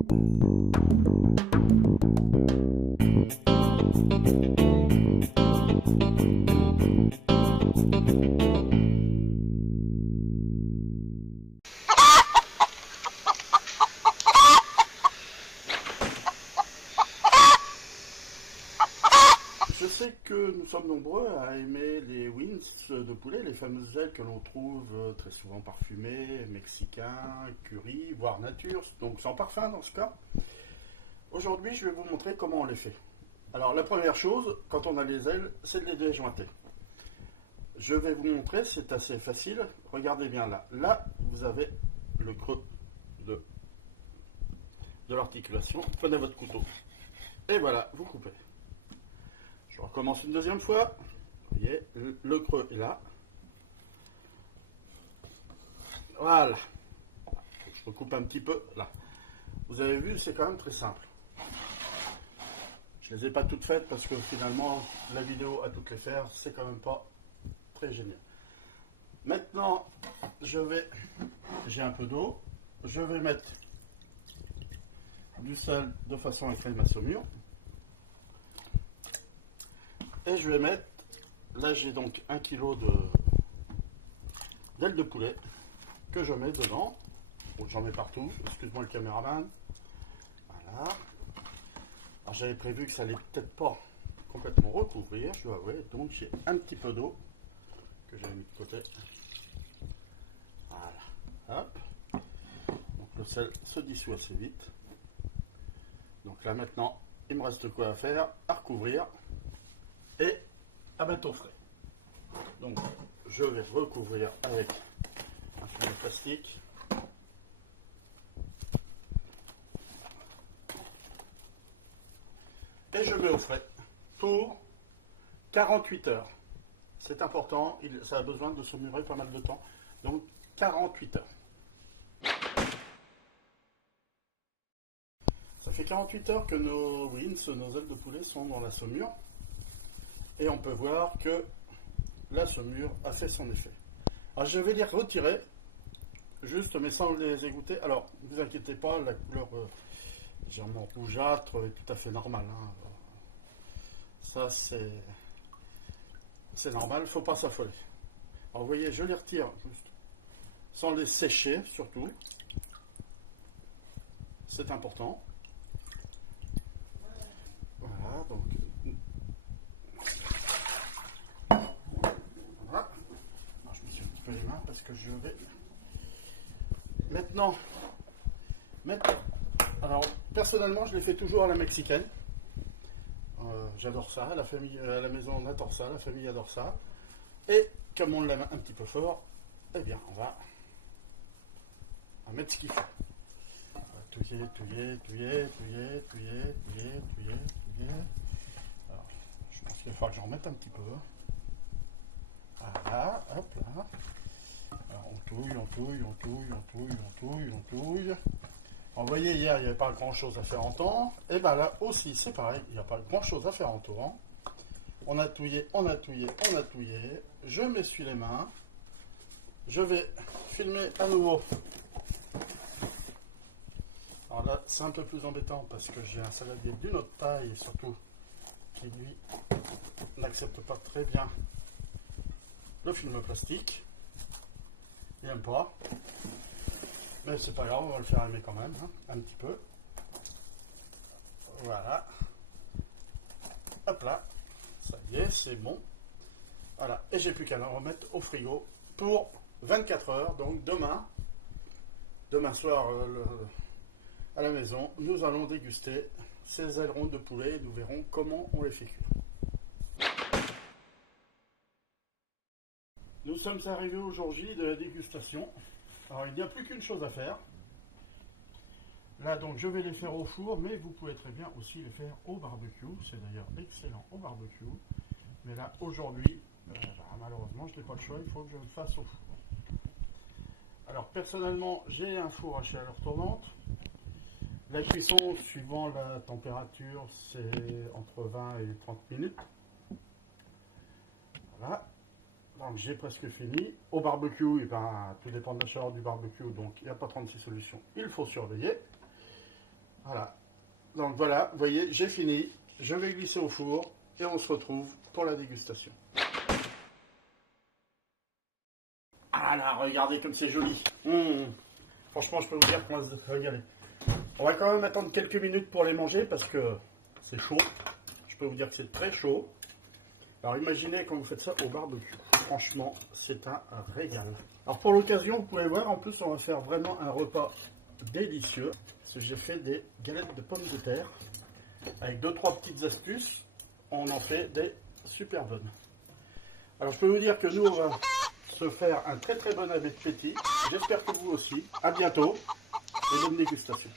Je sais que nous sommes nombreux à aimer les wings de poulet, les fameuses ailes que l'on trouve très souvent parfumées, mexicains, curry, voire nature, donc sans parfum dans ce cas. Aujourd'hui, je vais vous montrer comment on les fait. Alors, la première chose, quand on a les ailes, c'est de les déjointer. Je vais vous montrer, c'est assez facile. Regardez bien là. Là, vous avez le creux de l'articulation. Prenez votre couteau. Et voilà, vous coupez. Je recommence une deuxième fois. Vous voyez, le creux est là. Voilà. Je recoupe un petit peu là. Vous avez vu, c'est quand même très simple. Je ne les ai pas toutes faites parce que finalement, la vidéo à toutes les faire, c'est quand même pas très génial. Maintenant, j'ai un peu d'eau. Je vais mettre du sel de façon à créer ma saumure. Et je vais mettre, là j'ai donc 1 kg d'ailes de poulet que je mets dedans. Bon, j'en mets partout, excuse-moi le caméraman. Voilà. Alors j'avais prévu que ça allait peut-être pas complètement recouvrir, je dois avouer. Donc j'ai un petit peu d'eau que j'ai mis de côté. Voilà. Hop. Donc le sel se dissout assez vite. Donc là maintenant, il me reste quoi à faire, à recouvrir et à mettre au frais. Donc je vais recouvrir avec un film plastique. Et je mets au frais pour 48 heures. C'est important, ça a besoin de se murer pas mal de temps. Donc 48 heures. Ça fait 48 heures que nos wings, nos ailes de poulet sont dans la saumure. Et on peut voir que la saumure a fait son effet. Alors je vais les retirer, juste mais sans les égoutter. Alors ne vous inquiétez pas, la couleur légèrement rougeâtre est tout à fait normale. Hein. Ça c'est normal, il ne faut pas s'affoler. Alors vous voyez, je les retire juste sans les sécher surtout. C'est important. Voilà, donc voilà. Alors, je me suis un petit peu les mains parce que je vais maintenant mettre. Alors personnellement, je les fais toujours à la mexicaine. J'adore ça, la famille, à la maison on adore ça, la famille adore ça. Et comme on l'aime un petit peu fort, eh bien on va mettre ce qu'il faut. Touiller. Alors, je pense qu'il va falloir que j'en remette un petit peu. Voilà, hop là. Alors, on touille. Alors, vous voyez, hier, il n'y avait pas grand chose à faire en temps. Et bien là aussi, c'est pareil, il n'y a pas grand chose à faire en temps. On a touillé. Je m'essuie les mains. Je vais filmer à nouveau. Alors là, c'est un peu plus embêtant parce que j'ai un saladier d'une autre taille et surtout qui lui n'accepte pas très bien le film plastique. Il n'aime pas. Mais c'est pas grave, on va le faire aimer quand même, hein, un petit peu. Voilà. Hop là. Ça y est, c'est bon. Voilà. Et j'ai plus qu'à le remettre au frigo pour 24 heures. Donc demain soir, à la maison, nous allons déguster ces ailerons de poulet et nous verrons comment on les fait cuire. Nous sommes arrivés au jour J de la dégustation. Alors il n'y a plus qu'une chose à faire. Là donc je vais les faire au four, mais vous pouvez très bien aussi les faire au barbecue. C'est d'ailleurs excellent au barbecue. Mais là aujourd'hui, malheureusement je n'ai pas le choix, il faut que je le fasse au four. Alors personnellement j'ai un four à chaleur tournante. La cuisson, suivant la température, c'est entre 20 et 30 minutes. Voilà. Donc j'ai presque fini. Au barbecue, eh ben, tout dépend de la chaleur du barbecue, donc il n'y a pas 36 solutions. Il faut surveiller. Voilà. Donc voilà, vous voyez, j'ai fini. Je vais glisser au four et on se retrouve pour la dégustation. Ah là, regardez comme c'est joli. Franchement, je peux vous dire qu'on va se régaler. On va quand même attendre quelques minutes pour les manger parce que c'est chaud. Je peux vous dire que c'est très chaud. Alors imaginez quand vous faites ça au barbecue. Franchement, c'est un régal. Alors pour l'occasion, vous pouvez voir, en plus on va faire vraiment un repas délicieux. Parce que j'ai fait des galettes de pommes de terre. Avec 2-3 petites astuces, on en fait des super bonnes. Alors je peux vous dire que nous, on va se faire un très très bon appétit. J'espère que vous aussi. À bientôt et bonne dégustation.